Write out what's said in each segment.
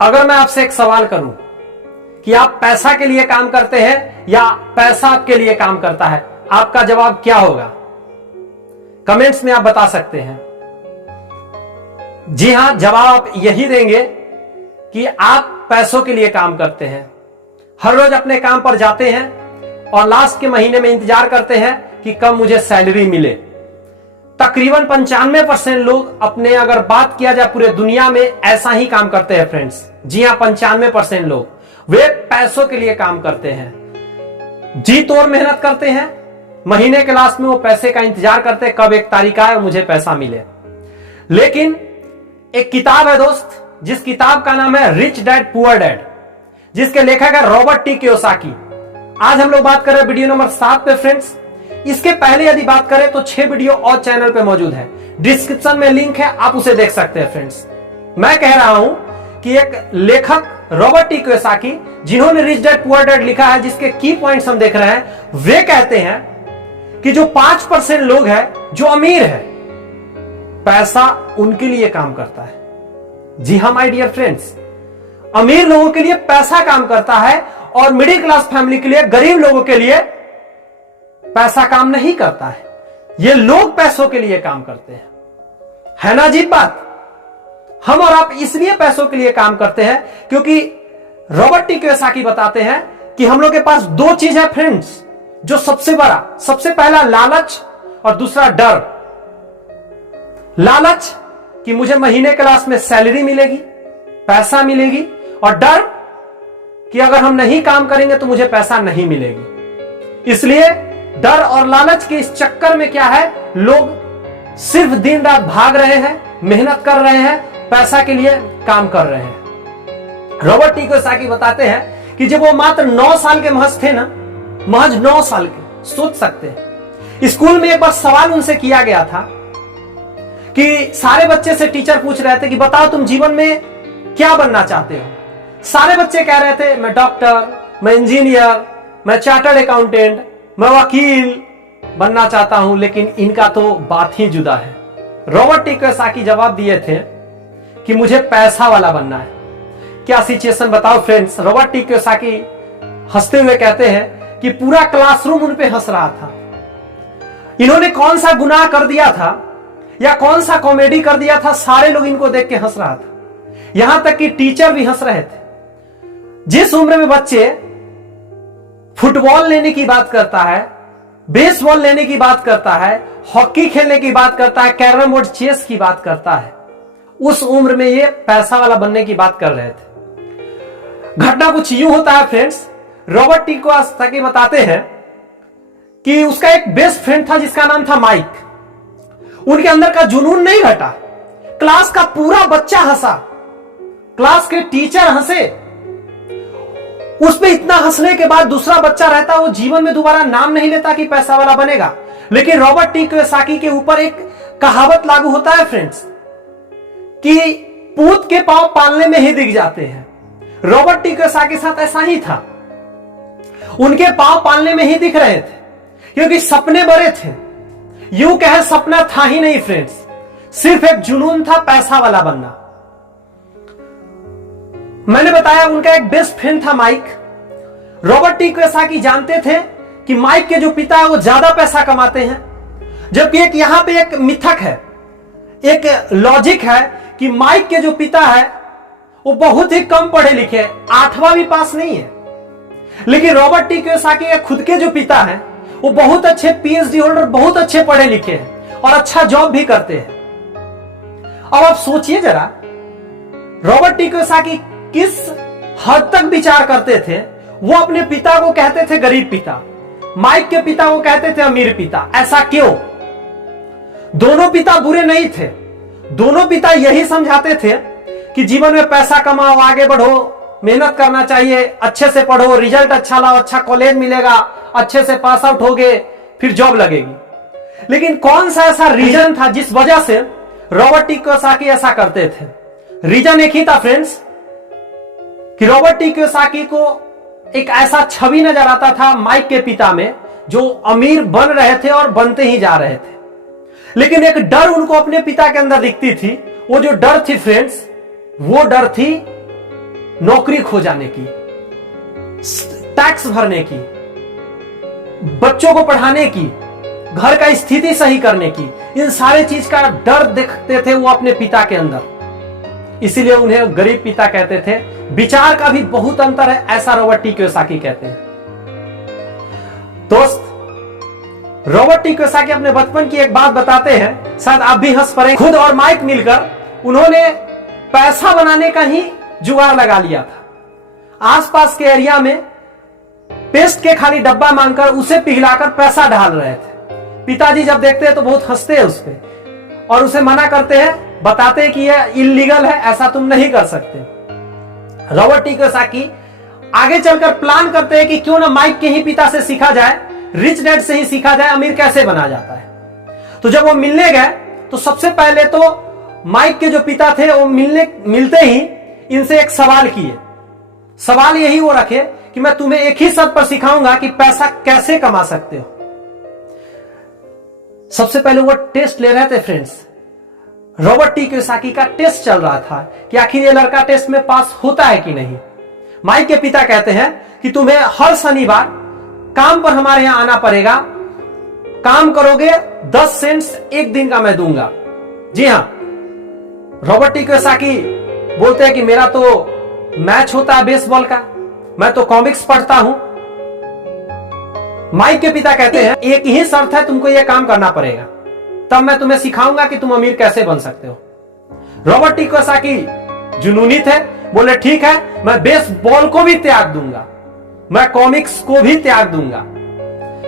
अगर मैं आपसे एक सवाल करूं कि आप पैसा के लिए काम करते हैं या पैसा आपके लिए काम करता है, आपका जवाब क्या होगा? कमेंट्स में आप बता सकते हैं। जी हां, जवाब आप यही देंगे कि आप पैसों के लिए काम करते हैं। हर रोज अपने काम पर जाते हैं और लास्ट के महीने में इंतजार करते हैं कि कब मुझे सैलरी मिले। तकरीबन 95% लोग अपने, अगर बात किया जाए पूरे दुनिया में, ऐसा ही काम करते हैं फ्रेंड्स। जी हां, 95% लोग वे पैसों के लिए काम करते हैं, जी तोड़ मेहनत करते हैं। महीने के लास्ट में वो पैसे का इंतजार करते हैं कब एक तारीख आए और मुझे पैसा मिले। लेकिन एक किताब है दोस्त, जिस किताब का नाम है रिच डैड पुअर डैड, जिसके लेखक है रॉबर्ट टी कियोसाकी। आज हम लोग बात कर रहे हैं वीडियो नंबर 7 पे फ्रेंड्स। इसके पहले यदि बात करें तो 6 वीडियो और चैनल पे मौजूद है, डिस्क्रिप्शन में लिंक है, आप उसे देख सकते हैं फ्रेंड्स। मैं कह रहा हूं कि एक लेखक रॉबर्ट टी कियोसाकी, जिन्होंने रिच डैड पुअर डैड लिखा है, जिसके की पॉइंट्स हम देख रहे हैं, वे कहते हैं कि जो 5% लोग हैं जो अमीर है, पैसा उनके लिए काम करता है। जी हां माय डियर फ्रेंड्स, अमीर लोगों के लिए पैसा काम करता है और मिडिल क्लास फैमिली के लिए, गरीब लोगों के लिए पैसा काम नहीं करता है। ये लोग पैसों के लिए काम करते हैं, है ना अजीब बात? हम और आप इसलिए पैसों के लिए काम करते हैं क्योंकि रॉबर्ट टी कियोसाकी बताते हैं कि हम लोग के पास 2 चीज है फ्रेंड्स, जो सबसे बड़ा, सबसे पहला लालच और दूसरा डर। लालच कि मुझे महीने के लास्ट में सैलरी मिलेगी, पैसा मिलेगी, और डर कि अगर हम नहीं काम करेंगे तो मुझे पैसा नहीं मिलेगी। इसलिए डर और लालच के इस चक्कर में क्या है, लोग सिर्फ दिन रात भाग रहे हैं, मेहनत कर रहे हैं, पैसा के लिए काम कर रहे हैं। रॉबर्ट टी कियोसाकी बताते हैं कि जब वो मात्र 9 साल के महज थे ना, महज 9 साल के, सोच सकते हैं, स्कूल में एक बार सवाल उनसे किया गया था कि सारे बच्चे से टीचर पूछ रहे थे कि बताओ तुम जीवन में क्या बनना चाहते हो। सारे बच्चे कह रहे थे मैं डॉक्टर, मैं इंजीनियर, मैं चार्टर्ड अकाउंटेंट, मैं वकील बनना चाहता हूं, लेकिन इनका तो बात ही जुदा है। रॉबर्ट टी कियोसाकी जवाब दिए थे कि मुझे पैसा वाला बनना है। क्या सिचुएशन बताओ फ्रेंड्स। रॉबर्ट टी कियोसाकी हंसते हुए कहते हैं कि पूरा क्लासरूम उन पे हंस रहा था। इन्होंने कौन सा गुनाह कर दिया था या कौन सा कॉमेडी कर दिया था, सारे लोग इनको देख के हंस रहा था। यहां तक कि टीचर भी हंस रहे थे। जिस उम्र में बच्चे फुटबॉल लेने की बात करता है, बेसबॉल लेने की बात करता है, हॉकी खेलने की बात करता है, कैरम बोर्ड, चेस की बात करता है, उस उम्र में ये पैसा वाला बनने की बात कर रहे थे। घटना कुछ यूं होता है फ्रेंड्स। रॉबर्ट टी कियोसाकी बताते हैं कि उसका एक बेस्ट फ्रेंड था जिसका नाम था माइक। उनके अंदर का जुनून नहीं घटा, क्लास का पूरा बच्चा हंसा, क्लास के टीचर हंसे। उस पे इतना हंसने के बाद दूसरा बच्चा रहता, वो जीवन में दोबारा नाम नहीं लेता कि पैसा वाला बनेगा। लेकिन रॉबर्ट टी कियोसाकी के ऊपर एक कहावत लागू होता है फ्रेंड्स कि पूत के पांव पालने में ही दिख जाते हैं। रॉबर्ट टी कियोसाकी के साथ ऐसा ही था, उनके पांव पालने में ही दिख रहे थे क्योंकि सपने बड़े थे। यूं कहे सपना था ही नहीं फ्रेंड्स, सिर्फ एक जुनून था पैसा वाला बनना। मैंने बताया उनका एक बेस्ट फ्रेंड था माइक। रॉबर्ट टी कियोसाकी जानते थे कि माइक के जो पिता है वो ज्यादा पैसा कमाते हैं, जबकि एक यहां पे एक मिथक है, एक लॉजिक है कि माइक के जो पिता है वो बहुत ही कम पढ़े लिखे, 8वां भी पास नहीं है। लेकिन रॉबर्ट टी कियोसाकी के खुद के जो पिता हैं वो बहुत अच्छे पीएचडी होल्डर, बहुत अच्छे पढ़े लिखे हैं और अच्छा जॉब भी करते हैं। अब आप सोचिए जरा, रॉबर्ट टी कियोसाकी किस हद तक विचार करते थे। वो अपने पिता को कहते थे गरीब पिता, माइक के पिता को कहते थे अमीर पिता। ऐसा क्यों? दोनों पिता बुरे नहीं थे, दोनों पिता यही समझाते थे कि जीवन में पैसा कमाओ, आगे बढ़ो, मेहनत करना चाहिए, अच्छे से पढ़ो, रिजल्ट अच्छा लाओ, अच्छा कॉलेज मिलेगा, अच्छे से पास आउट होगे, फिर जॉब लगेगी। लेकिन कौन सा ऐसा रीजन था जिस वजह से रॉबर्ट टी कियोसाकी ऐसा करते थे? रीजन एक ही था फ्रेंड्स कि रॉबर्ट टी कियोसाकी को एक ऐसा छवि नजर आता था माइक के पिता में, जो अमीर बन रहे थे और बनते ही जा रहे थे। लेकिन एक डर उनको अपने पिता के अंदर दिखती थी। वो जो डर थी फ्रेंड्स, वो डर थी नौकरी खो जाने की, टैक्स भरने की, बच्चों को पढ़ाने की, घर का स्थिति सही करने की, इन सारे चीज का डर देखते थे वो अपने पिता के अंदर। इसीलिए उन्हें गरीब पिता कहते थे। विचार का भी बहुत अंतर है, ऐसा रॉबर्ट टी कियोसाकी कहते हैं। दोस्त, रॉबर्ट टी कियोसाकी अपने बचपन की एक बात बताते हैं, शायद आप भी हंस पड़े। खुद और माइक मिलकर उन्होंने पैसा बनाने का ही जुगाड़ लगा लिया था। आसपास के एरिया में पेस्ट के खाली डब्बा मांगकर उसे पिघलाकर पैसा डाल रहे थे। पिताजी जब देखते हैं तो बहुत हंसते हैं उस पे और उसे मना करते हैं, बताते हैं कि यह इल्लीगल है, ऐसा तुम नहीं कर सकते। रॉबर्ट टी कियोसाकी आगे चलकर प्लान करते हैं कि क्यों ना माइक के ही पिता से सीखा जाए, रिच डैड से ही सीखा जाए अमीर कैसे बना जाता है। तो जब वो मिलने गए तो सबसे पहले तो माइक के जो पिता थे वो मिलते ही इनसे एक सवाल किए। सवाल यही वो रखे कि मैं तुम्हें एक ही शर्त पर सिखाऊंगा कि पैसा कैसे कमा सकते हो। सबसे पहले वो टेस्ट ले रहे थे फ्रेंड्स। रॉबर्ट टी कियोसाकी का टेस्ट चल रहा था कि आखिर ये लड़का टेस्ट में पास होता है कि नहीं। माइक के पिता कहते हैं कि तुम्हें हर शनिवार काम पर हमारे यहां आना पड़ेगा, काम करोगे 10 सेंट्स एक दिन का मैं दूंगा। जी हां, रॉबर्ट टी कियोसाकी बोलते हैं कि मेरा तो मैच होता है बेसबॉल का, मैं तो कॉमिक्स पढ़ता हूं। माइक के पिता कहते हैं एक ही शर्त है, तुमको यह काम करना पड़ेगा, तब मैं तुम्हें सिखाऊंगा कि तुम अमीर कैसे बन सकते हो। रॉबर्ट टी कियोसाकी जुनूनी थे, बोले ठीक है, मैं बेसबॉल को भी त्याग दूंगा, मैं कॉमिक्स को भी त्याग दूंगा।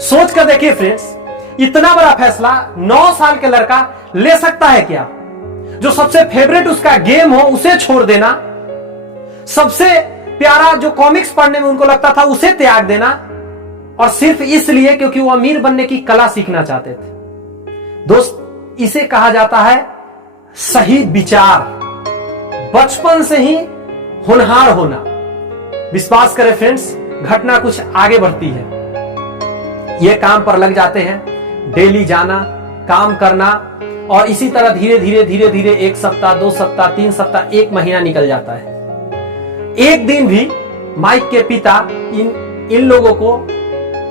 सोच कर देखिए फ्रेंड्स, इतना बड़ा फैसला 9 साल के लड़का ले सकता है क्या? जो सबसे फेवरेट उसका गेम हो उसे छोड़ देना, सबसे प्यारा जो कॉमिक्स पढ़ने में उनको लगता था उसे त्याग देना, और सिर्फ इसलिए क्योंकि वो अमीर बनने की कला सीखना चाहते थे। दोस्त, इसे कहा जाता है सही विचार, बचपन से ही होनहार होना। विश्वास करें फ्रेंड्स, घटना कुछ आगे बढ़ती है। ये काम पर लग जाते हैं, डेली जाना, काम करना, और इसी तरह धीरे धीरे धीरे धीरे 1 सप्ताह, 2 सप्ताह, 3 सप्ताह, 1 महीना निकल जाता है। एक दिन भी माइक के पिता इन लोगों को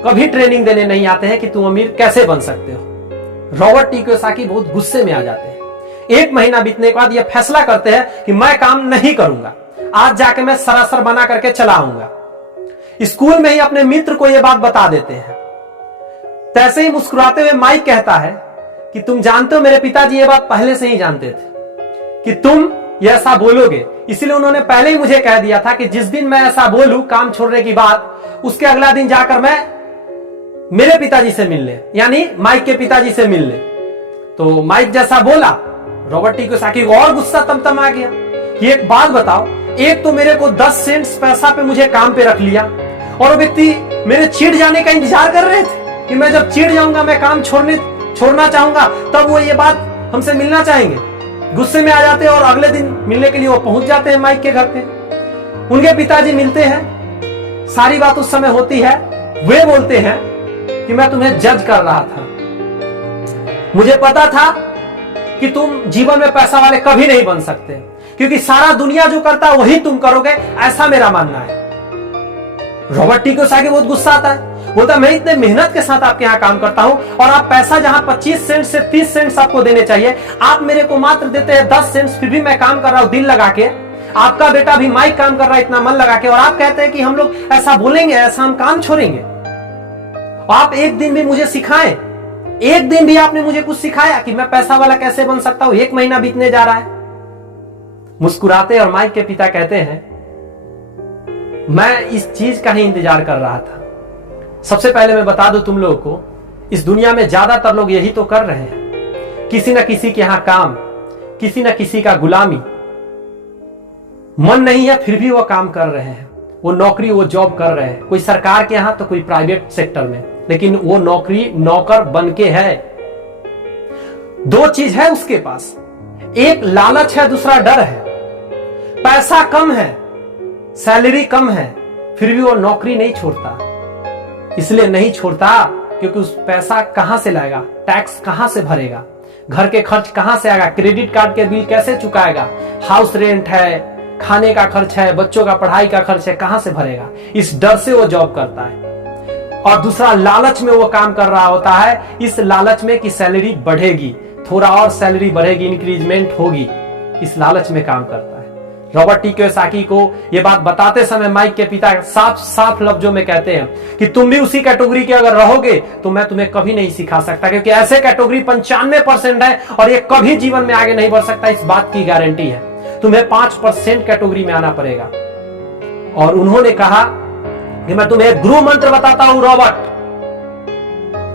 कभी ट्रेनिंग देने नहीं आते हैं कि तुम अमीर कैसे बन सकते हो। रॉबर्ट टी कियोसाकी बहुत गुस्से में आ जाते हैं। 1 महीना बीतने के बाद यह फैसला करते हैं कि मैं काम नहीं करूंगा, आज जाके मैं सरासर बना करके चला आऊंगा। स्कूल में ही अपने मित्र को यह बात बता देते हैं। तैसे ही मुस्कुराते हुए माइक कहता है कि तुम जानते हो, मेरे पिताजी ये बात पहले से ही जानते थे कि तुम ये ऐसा बोलोगे, इसलिए उन्होंने पहले ही मुझे कह दिया था कि जिस दिन मैं ऐसा बोलूं काम छोड़ने की बात, उसके अगला दिन जाकर मैं मेरे पिताजी से मिलने, यानी माइक के पिताजी से मिलने। तो माइक जैसा बोला, रॉबर्ट टी कियोसाकी को और गुस्सा तमतम आ गया कि एक बात बताओ, एक तो मेरे को 10 सेंट्स पैसा पे मुझे काम पे रख लिया, और वो व्यक्ति मेरे चिढ़ जाने का इंतजार कर रहे थे कि मैं जब चिढ़ जाऊंगा, मैं काम छोड़ना चाहूंगा, तब वो ये बात हमसे मिलना चाहेंगे। गुस्से में आ जाते हैं और अगले दिन मिलने के लिए वो पहुंच जाते हैं माइक के घर पे। उनके पिताजी मिलते हैं, सारी बात उस समय होती है। वे बोलते हैं कि मैं तुम्हें जज कर रहा था, मुझे पता था कि तुम जीवन में पैसा वाले कभी नहीं बन सकते, क्योंकि सारा दुनिया जो करता है वही तुम करोगे, ऐसा मेरा मानना है। रॉबर्ट टी कियोसाकी बहुत गुस्सा आता है, बोलता मैं इतने मेहनत के साथ आपके यहाँ काम करता हूं, और आप पैसा जहां 25 सेंट से 30 सेंट आपको देने चाहिए, आप मेरे को मात्र देते हैं 10 सेंट, फिर भी मैं काम कर रहा हूं दिल लगा के। आपका बेटा भी माइक काम कर रहा है इतना मन लगा के, और आप कहते हैं कि हम लोग ऐसा बोलेंगे, ऐसा हम काम छोड़ेंगे। आप एक दिन भी मुझे सिखाएं, एक दिन भी आपने मुझे कुछ सिखाया कि मैं पैसा वाला कैसे बन सकता हूं। 1 महीना बीतने जा रहा है। मुस्कुराते और माइक के पिता कहते हैं मैं इस चीज का ही इंतजार कर रहा था। सबसे पहले मैं बता दूं तुम लोगों को, इस दुनिया में ज्यादातर लोग यही तो कर रहे हैं, किसी न किसी के यहां काम, किसी न किसी का गुलामी। मन नहीं है फिर भी वो काम कर रहे हैं, वो नौकरी, वो जॉब कर रहे हैं, कोई सरकार के यहां तो कोई प्राइवेट सेक्टर में, लेकिन वो नौकरी नौकर बन के है। 2 चीज है उसके पास, एक लालच है, दूसरा डर है। पैसा कम है, सैलरी कम है, फिर भी वो नौकरी नहीं छोड़ता। इसलिए नहीं छोड़ता क्योंकि उस पैसा कहां से लाएगा, टैक्स कहां से भरेगा, घर के खर्च कहां से आएगा, क्रेडिट कार्ड के बिल कैसे चुकाएगा, हाउस रेंट है, खाने का खर्च है, बच्चों का पढ़ाई का खर्च है, कहां से भरेगा? इस डर से वो जॉब करता है। और दूसरा, लालच में वो काम कर रहा होता है, इस लालच में कि सैलरी बढ़ेगी, थोड़ा और सैलरी बढ़ेगी, इंक्रीजमेंट होगी, इस लालच में काम करता है। रॉबर्ट टी कियोसाकी को यह बात बताते समय माइक के पिता साफ साफ लफ्जों में कहते हैं कि तुम भी उसी कैटेगरी के अगर रहोगे तो मैं तुम्हें कभी नहीं सिखा सकता, क्योंकि ऐसे कैटेगरी 95% है और ये कभी जीवन में आगे नहीं बढ़ सकता, इस बात की गारंटी है। तुम्हें 5% कैटेगरी में आना पड़ेगा। और उन्होंने कहा कि मैं तुम्हें एक गुरु मंत्र बताता हूं रॉबर्ट,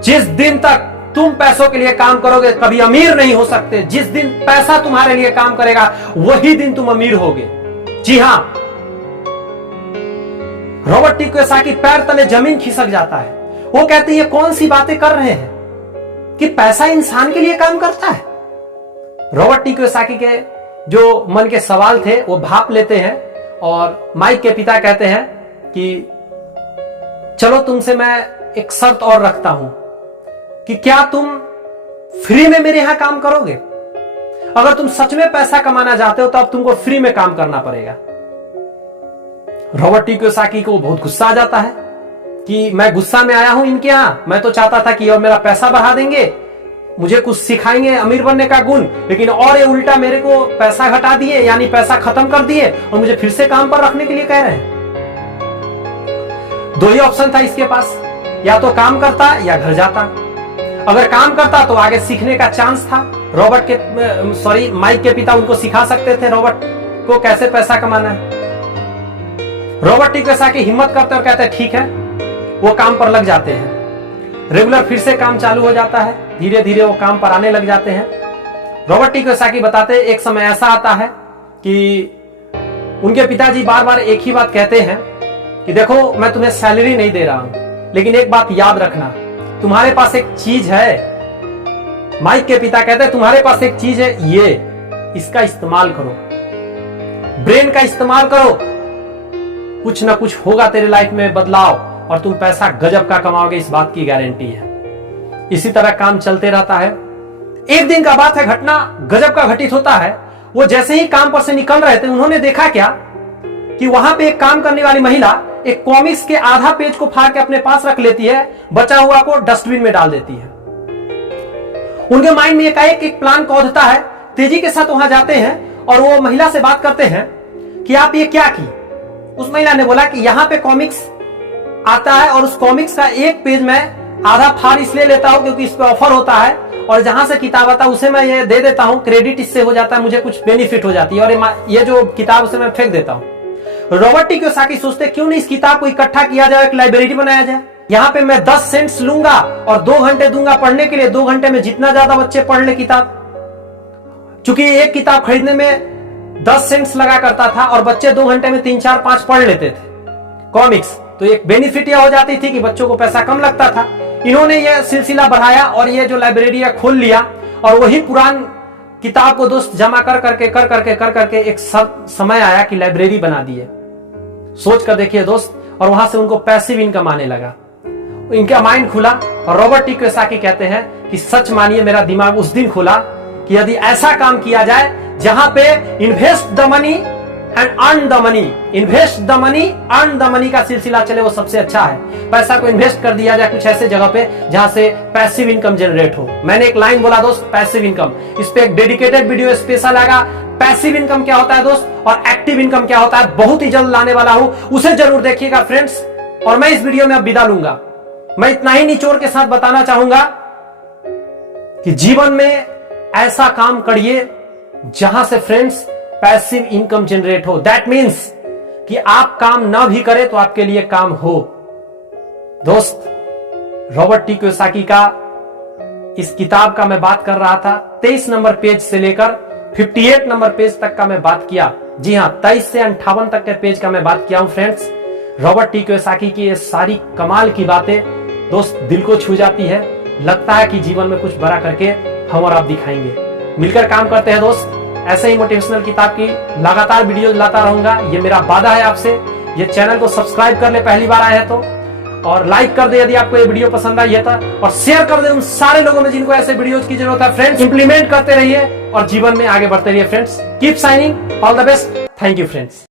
जिस दिन तक तुम पैसों के लिए काम करोगे कभी अमीर नहीं हो सकते। जिस दिन पैसा तुम्हारे लिए काम करेगा वही दिन तुम अमीर होगे। जी हां, रॉबर्ट टी कियोसाकी पैर तले जमीन खिसक जाता है। वो कहते हैं ये कौन सी बातें कर रहे हैं कि पैसा इंसान के लिए काम करता है। रॉबर्ट टी कियोसाकी के जो मन के सवाल थे वो भाप लेते हैं और माइक के पिता कहते हैं कि चलो तुमसे मैं एक शर्त और रखता हूं कि क्या तुम फ्री में मेरे यहां काम करोगे? अगर तुम सच में पैसा कमाना चाहते हो तो अब तुमको फ्री में काम करना पड़ेगा। रॉबर्ट टी कियोसाकी को बहुत गुस्सा आ जाता है कि मैं गुस्सा में आया हूं इनके यहां, मैं तो चाहता था कि और मेरा पैसा बढ़ा देंगे, मुझे कुछ सिखाएंगे अमीर बनने का गुण, लेकिन और ये उल्टा मेरे को पैसा घटा दिए, यानी पैसा खत्म कर दिए और मुझे फिर से काम पर रखने के लिए कह रहे हैं। दो ही ऑप्शन था इसके पास, या तो काम करता या घर जाता। अगर काम करता तो आगे सीखने का चांस था। माइक के पिता उनको सिखा सकते थे रॉबर्ट को कैसे पैसा कमाना है। रॉबर्ट टी कियोसाकी हिम्मत करते और कहते हैं ठीक है, वो काम पर लग जाते हैं। रेगुलर फिर से काम चालू हो जाता है, धीरे धीरे वो काम पर आने लग जाते हैं। रॉबर्ट टी कियोसाकी बताते एक समय ऐसा आता है कि उनके पिताजी बार बार एक ही बात कहते हैं कि देखो मैं तुम्हें सैलरी नहीं दे रहा हूं, लेकिन एक बात याद रखना, तुम्हारे पास एक चीज है। माइक के पिता कहते हैं तुम्हारे पास एक चीज है, ये इसका इस्तेमाल करो, ब्रेन का इस्तेमाल करो, कुछ ना कुछ होगा तेरे लाइफ में बदलाव और तुम पैसा गजब का कमाओगे, इस बात की गारंटी है। इसी तरह काम चलते रहता है। एक दिन का बात है, घटना गजब का घटित होता है। वो जैसे ही काम पर से निकल रहे थे उन्होंने देखा क्या कि वहां पे एक काम करने वाली महिला एक कॉमिक्स के आधा पेज को फाड़ के अपने पास रख लेती है, बचा हुआ को डस्टबिन में डाल देती है। उनके माइंड में एक प्लान कौधता है। तेजी के साथ वहां जाते हैं और वो महिला से बात करते हैं कि आप ये क्या की? उस महिला ने बोला कि यहां पे कॉमिक्स आता है और उस कॉमिक्स का एक पेज में आधा फाड़ इसलिए लेता हूं क्योंकि इस पे ऑफर होता है, और जहां से किताब आता है उसे मैं ये दे देता हूं, क्रेडिट इससे हो जाता है, मुझे कुछ बेनिफिट हो जाती है, और ये जो किताब उसे मैं फेंक देता हूं। रॉबर्ट टी कियोसाकी सोचते क्यों नहीं इस किताब को इकट्ठा किया जाए, एक लाइब्रेरी बनाया जाए। यहां पे मैं 10 सेंट्स लूंगा और 2 घंटे दूंगा पढ़ने के लिए। 2 घंटे में जितना ज्यादा बच्चे पढ़ ले किताब, चूंकि एक किताब खरीदने में 10 सेंट्स लगा करता था और बच्चे 2 घंटे में 3, 4, 5 पढ़ लेते थे कॉमिक्स, तो एक बेनिफिट यह हो जाती थी कि बच्चों को पैसा कम लगता था। इन्होंने यह सिलसिला बढ़ाया और ये जो लाइब्रेरी है खोल लिया, और वही पुरान किताब को दोस्त जमा कर करके एक समय आया कि लाइब्रेरी बना दिए। सोच कर देखिए दोस्त, और वहां से उनको पैसिव इनकम आने लगा, इनका माइंड खुला। और रॉबर्ट टी कियोसाकी कहते हैं कि सच मानिए मेरा दिमाग उस दिन खुला कि यदि ऐसा काम किया जाए जहां पे invest the money and earn the money, invest the money earn the money का सिलसिला चले, वो सबसे अच्छा है। पैसा को इन्वेस्ट कर दिया जाए कुछ ऐसे जगह पे जहां से पैसिव इनकम जनरेट हो। मैंने एक लाइन बोला दोस्त, पैसिव इनकम, इस पे एक डेडिकेटेड वीडियो स्पेशल आएगा। पैसिव इनकम क्या होता है दोस्त और एक्टिव इनकम क्या होता है, बहुत ही जल्द लाने वाला हूं, उसे जरूर देखिएगा फ्रेंड्स। और मैं इस वीडियो में अब विदा लूंगा। मैं इतना ही निचोड़ के साथ बताना चाहूंगा कि जीवन में ऐसा काम करिए जहां से फ्रेंड्स पैसिव इनकम जनरेट हो। दैट मीन्स कि आप काम ना भी करें तो आपके लिए काम हो। दोस्त, रॉबर्ट टी कियोसाकी का इस किताब का मैं बात कर रहा था, 23 नंबर पेज से लेकर 58 नंबर पेज तक का मैं बात किया। जी हां, 23 से 58 तक के पेज का मैं बात किया हूं फ्रेंड्स। रॉबर्ट टी कियोसाकी की ये सारी कमाल की बातें दोस्त दिल को छू जाती है। लगता है कि जीवन में कुछ बड़ा करके हम और आप दिखाएंगे। मिलकर काम करते हैं दोस्त। ऐसे ही मोटिवेशनल किताब की लगातार वीडियो लाता रहूंगा, ये मेरा वादा है आपसे। ये चैनल को सब्सक्राइब कर ले पहली बार आए हैं तो, और लाइक कर दे यदि आपको ये वीडियो पसंद आई है तो, और शेयर कर दे उन सारे लोगों में जिनको ऐसे वीडियोस की जरूरत है फ्रेंड्स। इंप्लीमेंट करते रहिए और जीवन में आगे बढ़ते रहिए friends. Keep signing, all the best. Thank you friends.